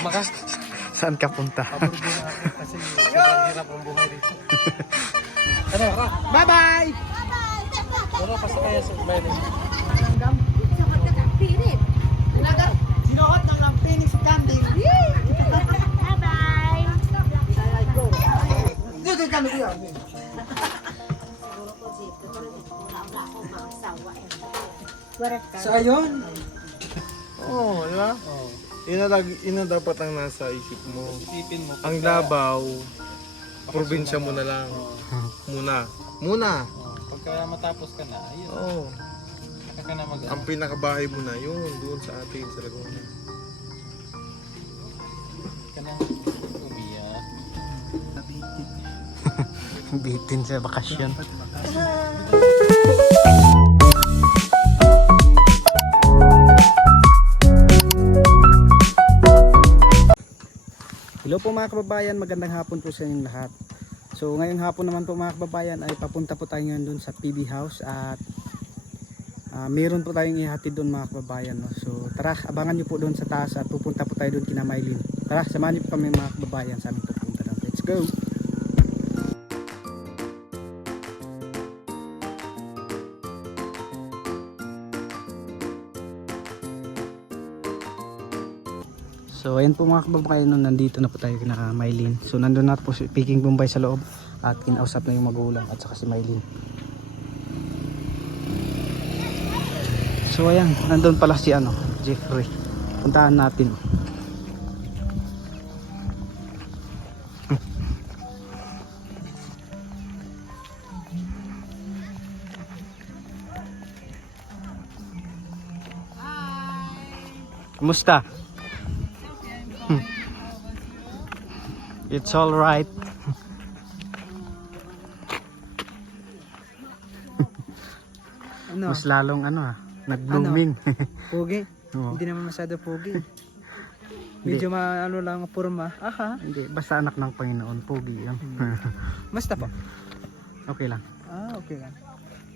Tama ka? Saan ka punta? Pabordo na ako kasi sobrang hirap ang buhay dito. Ano? Bye-bye! Ano pa sa kaya sa Smiling? Sinuot ng lampinig sa kanding. Bye-bye! Dito kami kuya. Sa ayon. Oo, di ba? Oo. Yun na dapat ang nasa isip mo. Isipin mo. Ang Davao, probinsya mo na lang. Muna. Pagka matapos ka na, ayun. Oo. Saka ka na mag Ang pinakabahay mo na yun, doon sa atin, sa Laguna. ka na umiyak. Bitin sa bakasyon. Hello po mga kababayan, magandang hapon po sa inyong lahat. So ngayong hapon naman po mga kababayan ay papunta po tayo ngayon doon sa PB House at meron po tayong ihatid doon mga kababayan. No? So tara, abangan nyo po doon sa taas at pupunta po tayo doon kina Mylene. Tara, samahan nyo po kami mga kababayan sa aming pupunta doon. Let's go! So ayan po mga kababayan, nandito na po tayo kina Mylene. So nandun na po si Peking Bombay sa loob at kinausap na yung magulang at saka si Mylene. So ayan, nandun pala si Jeffrey. Puntahan natin. Kumusta? It's all right. Mas lalong nag-blooming. Pogi? Oo. Hindi naman masyado pogi. Medyo lang ang forma. Aha. Hindi, basta anak ng Panginoon, pogi yan. Basta po. Okay lang. Okay lang.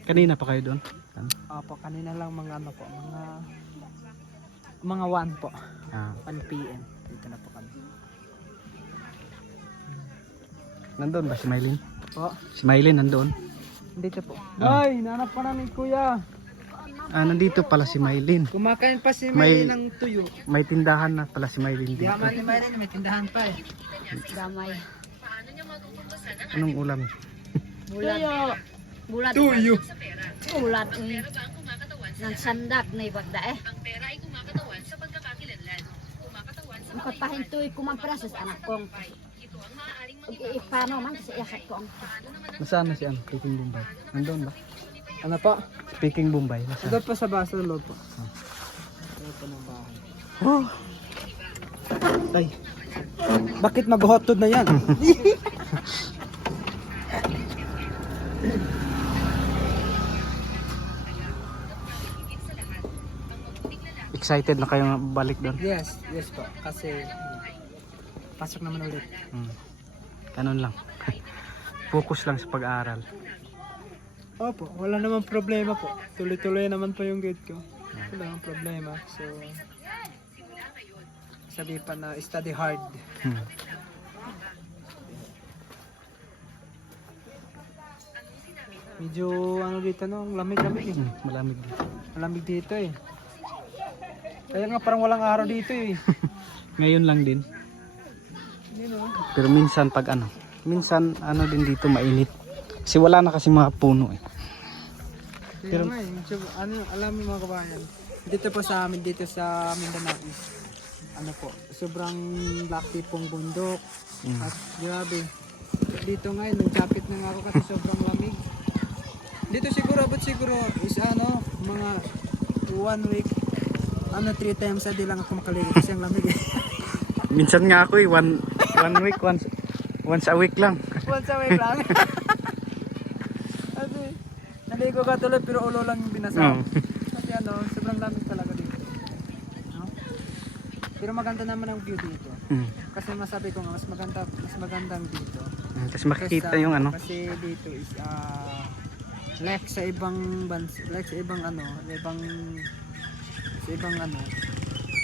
Kanina pa kayo doon? Opo, kanina lang mga mga 1 po. 1 PM. Dito na po kami. Nandun ba si Mylene? Po, Si Mylene nandun. dito po. Ay, nanap pa namin kuya. Nandito pala si Mylene. Kumakain pa si May- Mylene ng tuyo. May tindahan na pala si Mylene Di dito. naman ni Mylene, may tindahan pa eh. Damay. Anong ulam? Bulat. Bulat. Tuyo. Bulat. Nang sandak na ibagda eh. Ang kapahintoy kumampira sa anak kong. Paano man kasi iyakat ko ang Nasaan na si Peking Bombay? Nandun ba? Ano po? Peking Bombay, nasaan? Ito pa sa baso loob po. Ito po ng bahay. Oh, Tay. Bakit mag-hotdog na yan? excited na kayo balik doon? Yes po. Kasi pasok naman ulit. Ganun lang. Focus lang sa pag-aaral. Opo, wala namang problema po. Tuloy-tuloy naman po yung grade ko. Wala namang problema. So, sabi pa na study hard. Medyo dito lamig-lamig eh. Malamig dito. Malamig dito eh. Kaya nga parang walang araw dito eh. Ngayon lang din. Hindi no. Pero minsan minsan din dito mainit. Kasi wala na kasi mga puno eh. Kaya nga eh. Medyo, alam mo mga kabayan. Dito po sa amin, dito sa Mindanao is, po, sobrang laki pong bundok. At grabe. Dito ngayon, nag-jacket na nga ako kasi sobrang lamig. Dito siguro, is mga 1 week, 3 times a day lang ako makaligo kasi ang lamig eh. Minsan nga ako one week, once a week lang. Once a week lang. Kasi, naligo ka tuloy pero ulo lang yung binasa. Kasi sobrang lamig talaga dito. No? Pero maganda naman ang view dito. Kasi masabi ko nga, mas magandang dito. Kasi makikita Kaysa- yung Kasi dito is like sa ibang bansa, like sa ibang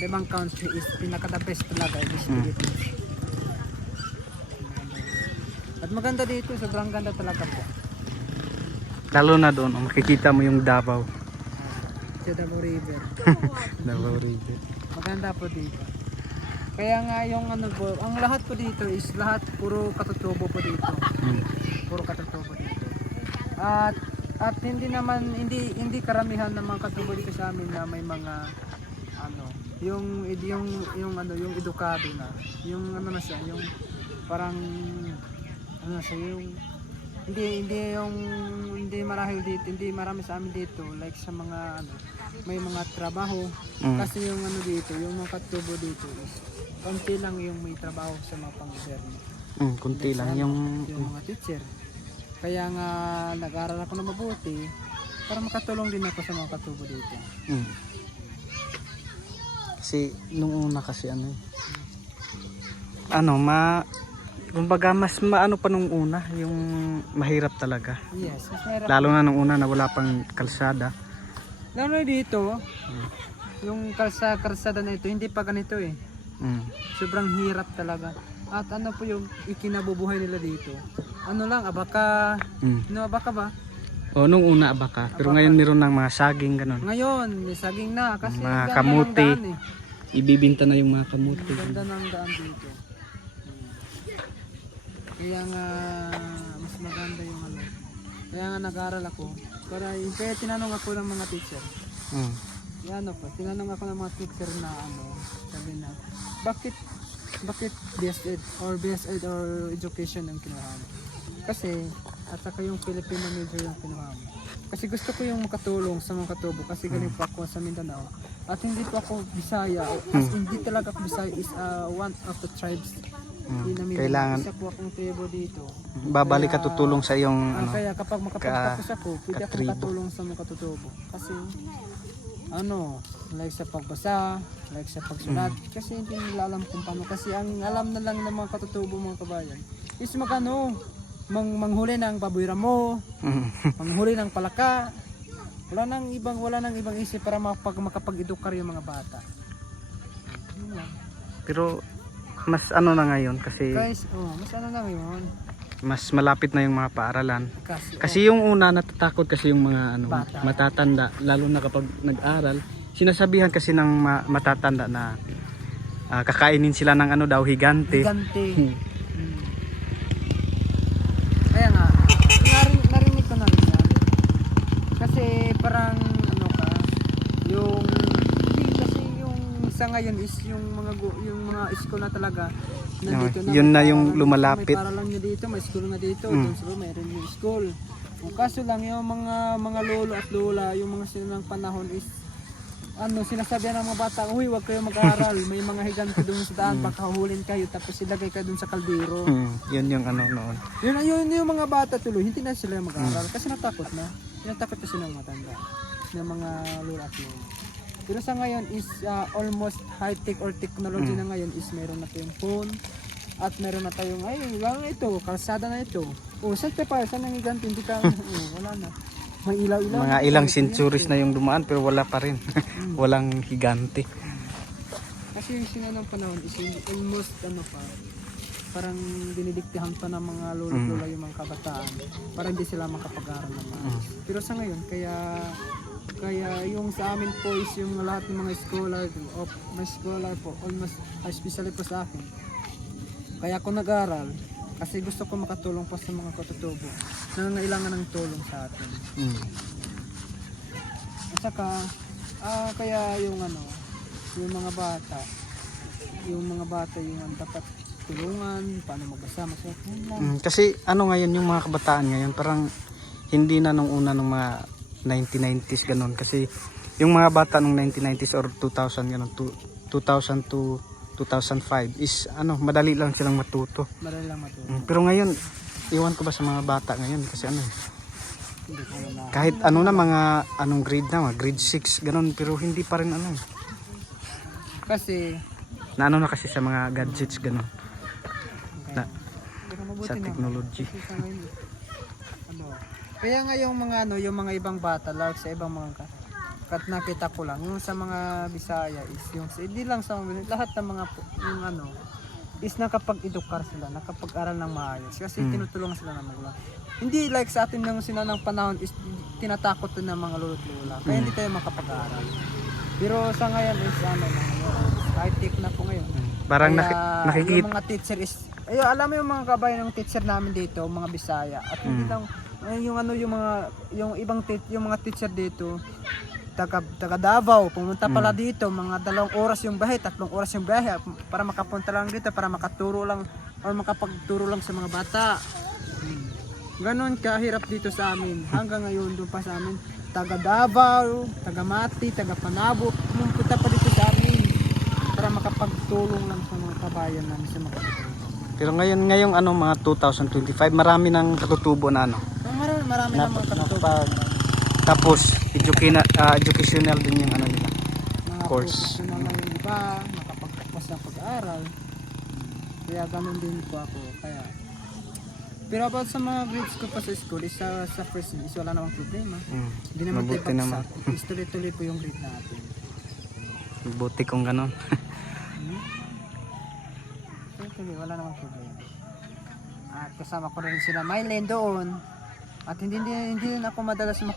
sa ibang country is pinaka the best talaga is Philippines. At maganda dito, sobrang ganda talaga po. Lalo na doon, makikita mo yung Davao. Sa Davao River. Davao River. Maganda po dito. Kaya nga yung ano po, ang lahat po dito is lahat puro katutubo po dito. Puro katutubo dito. At hindi naman hindi karamihan ng mga katubo dito sa amin na may mga ano, yung ano, yung edukado na. Yung ano na siya, yung parang ano siya, yung hindi marahil dito, hindi marami sa amin dito like sa mga ano, may mga trabaho. Kasi yung ano dito, yung mga katubo dito is konti lang yung may trabaho sa mga pang-gobyerno. Kunti lang yung mga teacher. Kaya nga nag-aral ako na mabuti para makatulong din ako sa mga katubo dito. kasi nung una kasi kumbaga mas maano pa nung una, yung mahirap talaga. Yes, mas mahirap. Lalo na nung una na wala pang kalsada. Lalo na dito, yung kalsada na ito, hindi pa ganito eh. Sobrang hirap talaga. At ano po yung ikinabubuhay nila dito? Ano lang, abaka. Abaka ba? O nung una abaka, pero ngayon meron ng mga saging ganon. Ngayon, may saging na kasi Mga ganda kamuti. ng daan eh. Ibibinta na yung mga kamuti. Ganda ng daan dito. Kaya nga mas maganda yung ano. Kaya nga nag-aral ako. Kaya tinanong ako ng mga teacher. Yan po, tinanong ako ng mga teacher na ano, sabi na, bakit BSED or education ang kinuha mo? Kasi, at saka yung Filipino major yung kinuha mo. Kasi gusto ko yung makatulong sa mga katubo kasi galing po ako sa Mindanao. At hindi po ako Bisaya, as hindi talaga ako Bisaya is one of the tribes. Kailangan isa po akong tribo dito. babalik ka tutulong sa iyong Kaya kapag makapagtapos ako, pwede akong katribo. katulong sa mga katutubo. Kasi like sa pagbasa, like sa pagsulat, kasi hindi nila alam kung paano. Kasi ang alam na lang ng mga katutubo, mga kabayan, is manghuli ng pabuira mo, manghuli ng palaka. Wala nang ibang isip para makapag-edukar yung mga bata. Yun lang. Pero mas ano na ngayon kasi Guys, mas ano na ngayon. mas malapit na yung mga paaralan. Kasi Kasi yung una natatakot kasi yung mga Bata. matatanda, lalo na kapag nag-aral, sinasabihan kasi ng matatanda na kakainin sila ng higante. gigante. Kaya nga, narinig ko na rin yan. Kasi parang kasi yung sa ngayon is yung mga school na talaga nandito na. Yun na yung lumalapit. May paralan nyo dito, may school na dito, doon sa mayroon yung school. Ang kaso lang yung mga lolo at lola, yung mga sinunang panahon is sinasabihan ng mga bata, uy, wag kayo mag-aaral, may mga higante doon sa daan, baka hahulin kayo, tapos ilagay kayo doon sa kaldero. Yun yung noon. Yun yung mga bata tuloy, hindi na sila mag-aaral kasi natakot na sila ng matanda ng mga lula at lola. Pero sa ngayon is almost high-tech or technology na ngayon is meron na tayong phone at meron na tayong wala na ito, kalsada na ito. Saan ang higante, hindi ka, wala na. May ilaw-ilaw. Mga ilang centuries na yung dumaan pero wala pa rin. Walang higante. Kasi yung sinanong panahon is almost parang dinidiktihan pa ng mga lolo-lola yung mga kabataan para hindi sila makapag-aral ng maayos. Pero sa ngayon, kaya yung sa amin po is yung lahat ng mga scholar po, almost especially po sa akin. Kaya ako nag-aral kasi gusto ko makatulong po sa mga katutubo na nangailangan ng tulong sa atin. At saka, kaya yung mga bata yung dapat tulungan, paano magbasa, Kasi ngayon yung mga kabataan ngayon parang hindi na nung una ng mga 1990s ganon. Kasi yung mga bata nung 1990s or 2000 ganon, 2000 to 2005 is madali lang silang matuto. Madali lang matuto. Pero ngayon, iwan ko ba sa mga bata ngayon kasi Hindi ko na. kahit na mga grade na, grade 6 ganon, pero hindi pa rin Kasi na na kasi sa mga gadgets ganon. Na, sa technology. Kaya nga yung mga ibang bata like sa ibang mga at nakita ko lang yung sa mga Bisaya is yung hindi lang sa mga lahat ng mga yung ano is nakapag-edukar sila, nakapag-aral ng maayos kasi tinutulungan sila ng magulang. Hindi like sa atin ng sinanang panahon is tinatakot ng mga lolo't lola. Kaya hindi tayo makapag-aral. Pero sa ngayon is ano na high tech na po ngayon. Parang Kaya nakikita. yung mga teacher is alam mo yung mga kabayan ng teacher namin dito, mga Bisaya at hindi lang yung ano yung ibang yung mga teacher dito taga Davao, pumunta pala dito, mga 2 oras yung biyahe, 3 oras yung biyahe para makapunta lang dito, para makaturo lang or makapagturo lang sa mga bata. Ganon kahirap dito sa amin. Hanggang ngayon doon pa sa amin, taga Davao, taga Mati, taga Panabo, pumunta pa dito sa amin para makapagtulong lang sa mga kabayan namin sa mga Pero ngayong ano mga 2025, marami nang katutubo na ano. marami na mga katutubag. Tapos educational din yung ano nila. Mga Course. professional na yung iba, nakapagtapos ng pag-aaral. Kaya ganun din po ako. Kaya pero about sa mga grades ko pa sa school, sa first is wala namang problema. Hindi naman tayo Mabuti naman. bagsak. Tuloy-tuloy po yung grade natin. Buti kung ganon. Tuloy-tuloy, wala namang problema. At kasama ko rin sila Mylene doon. At hindi ako madalas hindi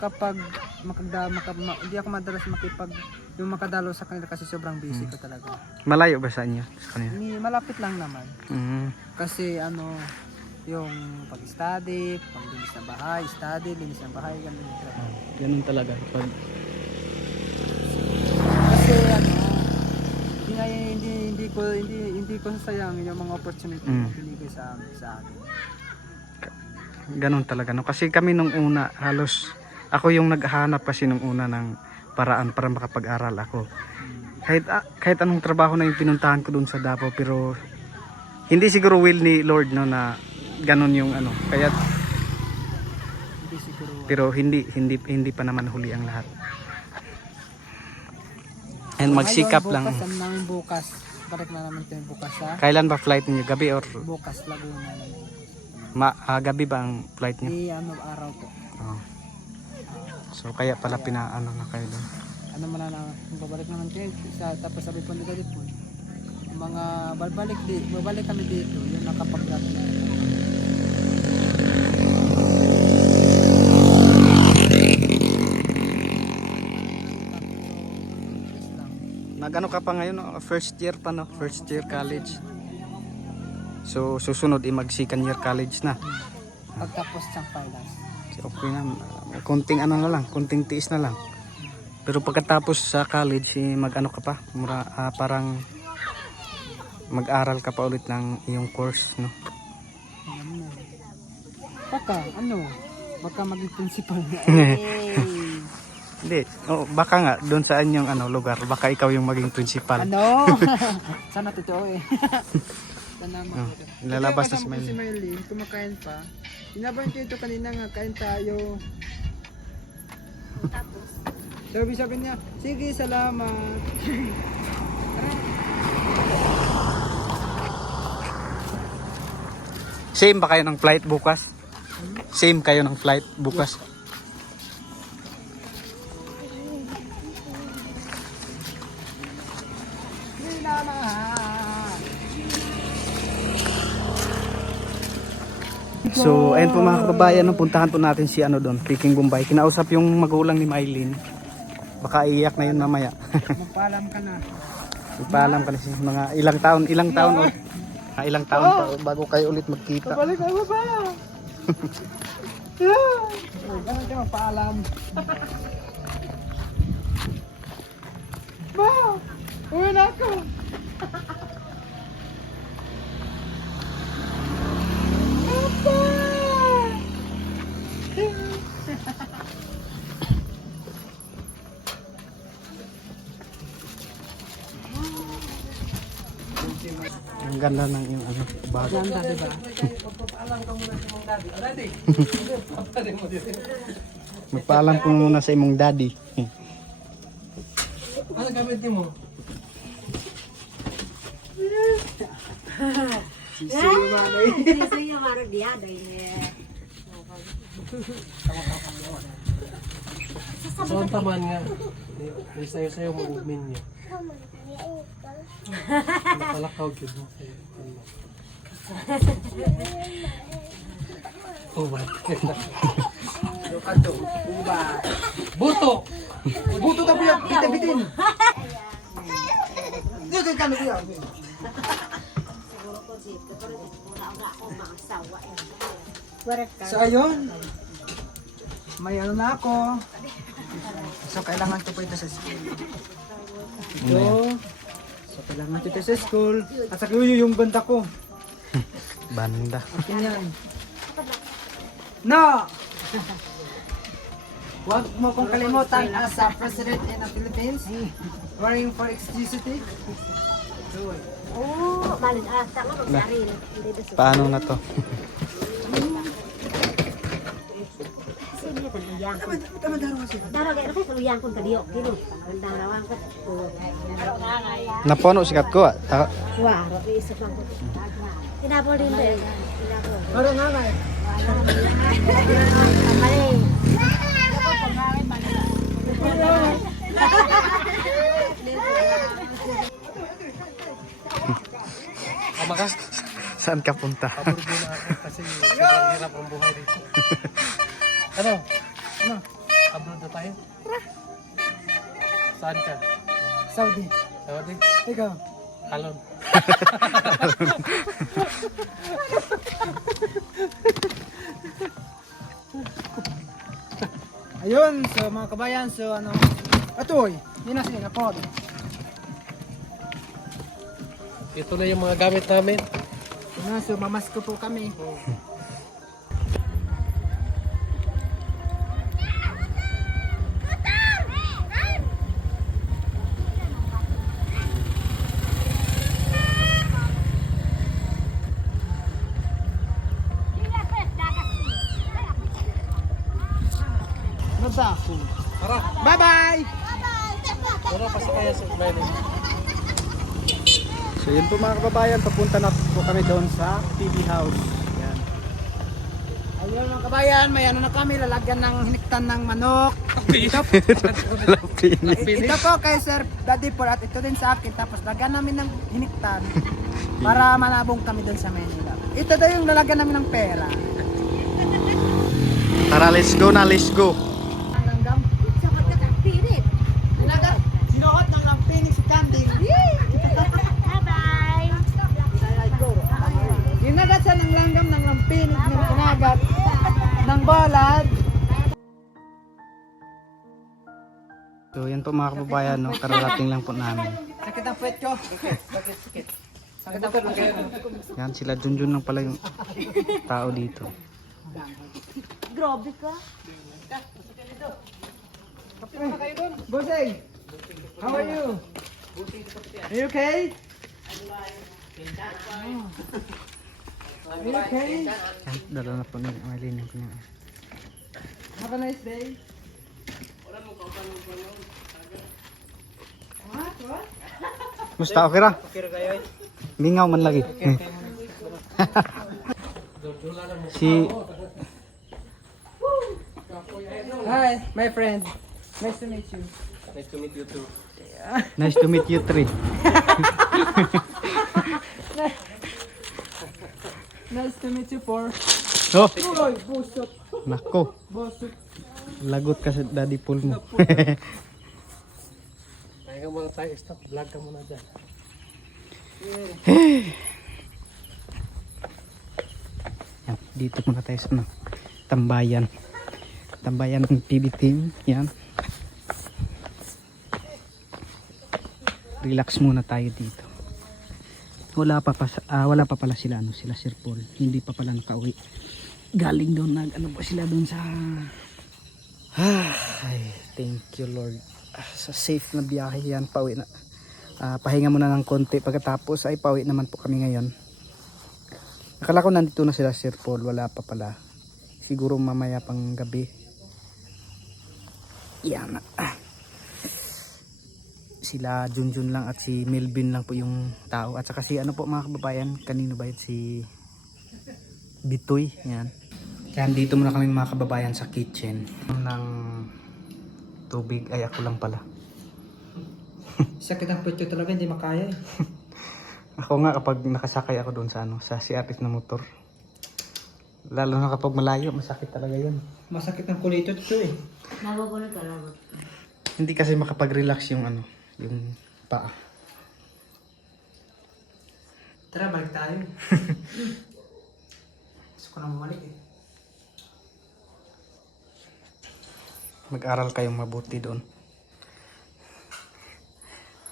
ako madalas yung makadalo sa kanila kasi sobrang busy ko talaga. Malayo ba sa inyo? Sa kanila? Malapit lang naman. Kasi yung pag-study, paglinis ng bahay, linis ng bahay, ganun yung trabaho. Ganun talaga. Kasi hindi ko sasayangin yung mga opportunity na binigay sa akin. Ganun talaga no, kasi kami nung una halos ako yung naghahanap kasi nung una ng paraan para makapag-aral ako. Kahit anong trabaho na yung pinuntahan ko doon sa Davao, pero hindi siguro will ni Lord no na ganun yung ano. Kaya Hindi siguro. pero hindi pa naman huli ang lahat. And magsikap Ngayon, lang. Ano namin bukas? Balik na naman tayo bukas ha? Kailan ba flight niyo? Gabi or Bukas, Laguna naman. gabi ba ang flight niyo? Di araw po. Oh. So kaya pala pinaano na kayo doon. Ano man na, babalik naman kayo. Tapos sabi po nila dito, mga babalik kami dito, yung nakapag-graduate na. Nagano ka pa ngayon, no? First year pa no, first year college. So susunod mag second year college na. Pagtapos ng finals. Okay na, konting ano na lang, konting tiis na lang. Pero pagkatapos sa college, mag-ano ka pa, parang mag-aral ka pa ulit ng iyong course, no? Baka maging principal na. Hindi, baka nga doon sa inyong lugar, baka ikaw yung maging principal. Sana totoo eh. Sana Lalabas na si Si Maylin. Maylin, kumakain pa. Inaban ko ito kanina nga, kain tayo. Tapos, Sabi niya, sige, salamat. Same ba kayo ng flight bukas? Same kayo ng flight bukas? So, ayun po mga kababayan, puntahan po natin si doon, Peking Bombay. Kinausap yung magulang ni Maylin. Baka iiyak na yun mamaya. Magpaalam ka na. Magpaalam ka na siya. Mga ilang taon ilang taon pa bago kayo ulit magkita. Balik ako ba? Ganun ka magpaalam. Ma! Uwi na ako! Ang ganda ng yung bago. Ganda, diba? Magpaalam po muna sa imong daddy. Ano gamit mo? Sisi yung maradiado eh. So ang taman nga, may sayo-sayo mo ugmin niya. Nakalakaw yun mo sa'yo. Oh my God. Buto! Buto ta kuya, bitin. Dito kami kuya. So ayun. May ano na ako. So kailangan ko po ito sa school. So kailangan ko ito sa school. At sa yung banda ko. Banda. Akin yan. No! Huwag mo kong kalimutan as a president in the Philippines. Worrying for exclusivity. Oh, malin ata nga magsaril. Hindi ba sa Paano na to? sino tan uyang. Daro kay ra kay uyang kun kadiyo kino. Andang rawang ka. Napuno sikat ko. Wah, ro isip lang ko. Tinapol din ba? Tinapol. Para nanay. Mali. Amakas, Saan ka punta? pabordo na ako kasi sobrang hirap ang buhay dito. Ano? Ano? Abroad na tayo? Saan ka? Saudi. Saudi? Ikaw. Kalon. Ayun, so mga kabayan, so ano. Atoy, yun na siya, pod. Ito na yung mga gamit namin. Yun na, so mamasko po kami. Nabako. Tara, Bye-bye! tara pasakaya sa plane. So yun po mga kababayan, papunta na po kami doon sa PB House. Yan. Ayun mga kabayan, may ano na kami, lalagyan ng hiniktan ng manok. Ito po kay Sir Daddy Paul at ito din sa akin. Tapos lagyan namin ng hiniktan para manabong kami doon sa Manila. Ito daw yung lalagyan namin ng pera. Tara, let's go na, let's go. Langgam. Sakot ka pirit. Sinuot ng lamping si Candy. Bye-bye. Ginagat siya ng langgam ng lamping ng kinagat ng balad. So yan po mga kababayan, no? Kararating lang po namin. Sakit ang puwet ko. Sakit. Sakit ang puwet ko. Yan, sila Junjun lang pala yung tao dito. Grabe ka. Boseng, how are you? Are you okay? Are you okay? Yan, dala na po ni Marlene yung kanya. Have a nice day. Musta, okay ra? Mingaw man lagi. Si Hi, my friend. Nice to meet you. Nice to meet you too. nice to meet you three. Nice to meet you for. Oh, Uy, busot. nako. Busot. Lagot ka sa daddy pool mo. Kaya ka muna tayo, stop. Vlog ka muna dyan. Yan, dito muna tayo sa ano, tambayan. Tambayan ng PB team. Yan. Relax muna tayo dito. Wala pa pala sila ano, sila Sir Paul. Hindi pa pala nakauwi. Galing doon ano pa sila doon sa ay, thank you Lord. Sa safe na biyahe yan, pauwi na. Pahinga muna ng konti pagkatapos ay pauwi naman po kami ngayon. Akala ko nandito na sila Sir Paul, wala pa pala. Siguro mamaya pang gabi. Yan. Sila Junjun lang at si Melvin lang po yung tao. At saka si ano po mga kababayan, kanino ba yun? Si Bitoy. Yan. Kaya dito muna kami mga kababayan sa kitchen ng tubig. Ay, ako lang pala. Sakit ang putyo talaga, hindi makaya eh. Ako nga kapag nakasakay ako doon sa sa CRF na motor. Lalo na kapag malayo, masakit talaga yun. Masakit ang kulito ito eh. Magugulo ka lang. Hindi kasi makapag-relax yung yung paa. Tara, balik tayo. Gusto ko na bumalik eh. Mag-aral kayong mabuti doon.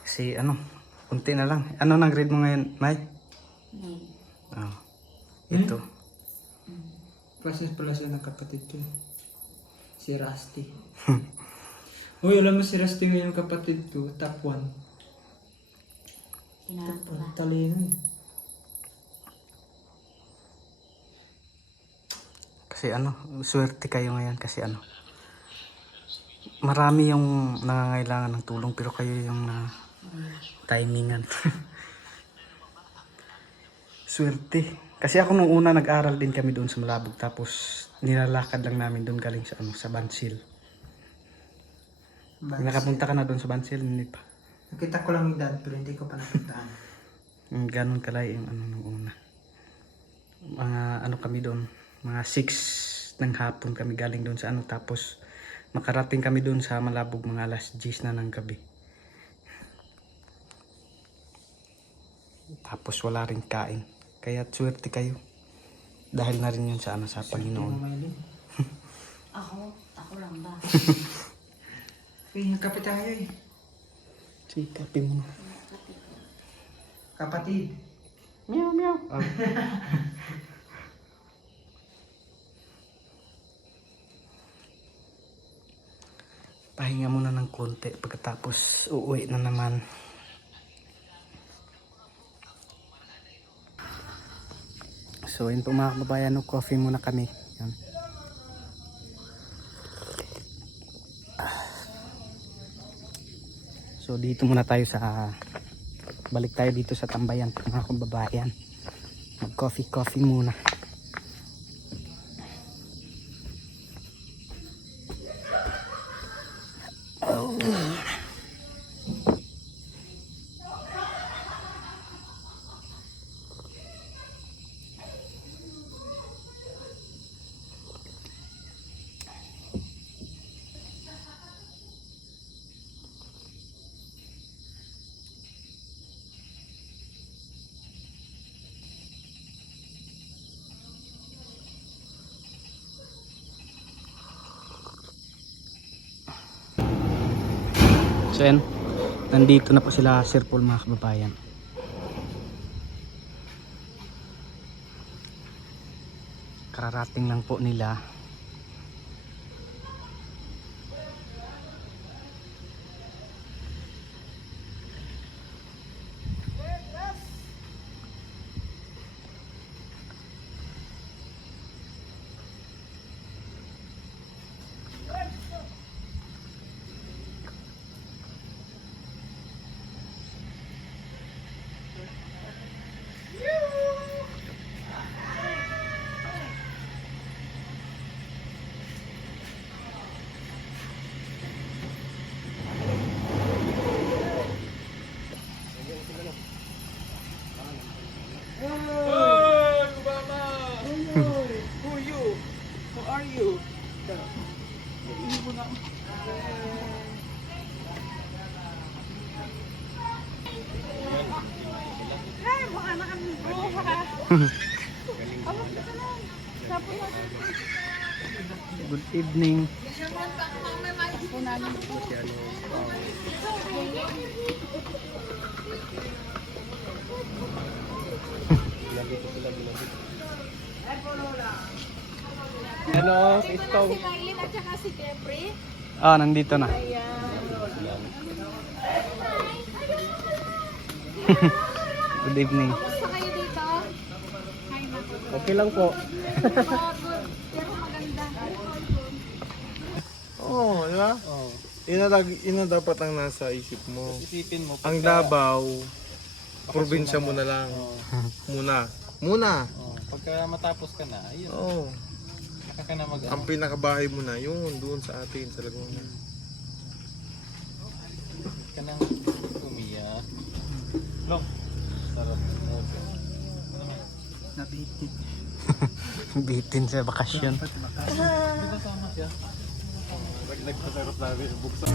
Kasi kunti na lang. Ano nang grade mo ngayon, May? Oh, ito. Process pala siya ng kapatid ko. Si Rusty. Uy, alam mo si Rusty ngayon kapatid ko, top 1. Tinarap ko ba? Talino eh. Kasi swerte kayo ngayon kasi marami yung nangangailangan ng tulong pero kayo yung timingan. Swerte. Kasi ako nung una nag-aral din kami doon sa Malabog tapos nilalakad lang namin doon galing sa sa Bansil. Nakapunta ka na doon sa Bansil, hindi pa. Nakita ko lang yung dad pero hindi ko pa napuntaan. Ganon kalay yung nung una. Mga kami doon, mga 6 ng hapon kami galing doon sa tapos makarating kami doon sa Malabog mga alas 10 na ng gabi. Tapos wala rin kain. Kaya swerte kayo. Dahil na rin yun sa sa Panginoon. Ako lang ba? Uy, nagkape tayo eh. Sige, kape mo na. Kapatid. Meow, meow. Pahinga muna ng konti pagkatapos uuwi na naman. So yun po mga kababayan, coffee muna kami. Yan. So dito muna tayo balik tayo dito sa tambayan mga kababayan. Mag coffee muna. So yan, nandito na po sila Sir Paul mga kababayan. Kararating lang po nila. Good evening. Hello, ito. Si Marlene at saka si Jeffrey. Nandito na. Good evening. Kamusta kayo dito? Hi na. Okay lang po. Good. Pero maganda. Oo, di ba? Oh. Yun na dapat ang nasa isip mo. Isipin mo. Ang Davao, probinsya mo na lang. Muna. Pagka matapos ka na, ayun. Oo. Saka na mag Ang pinakabahay mo na, yun, doon sa atin, sa Laguna. ka nang umiyak. Long. Sarap. Nabitin. Bitin sa bakasyon. Di ba sama siya? Nagpasarap namin. Buksan.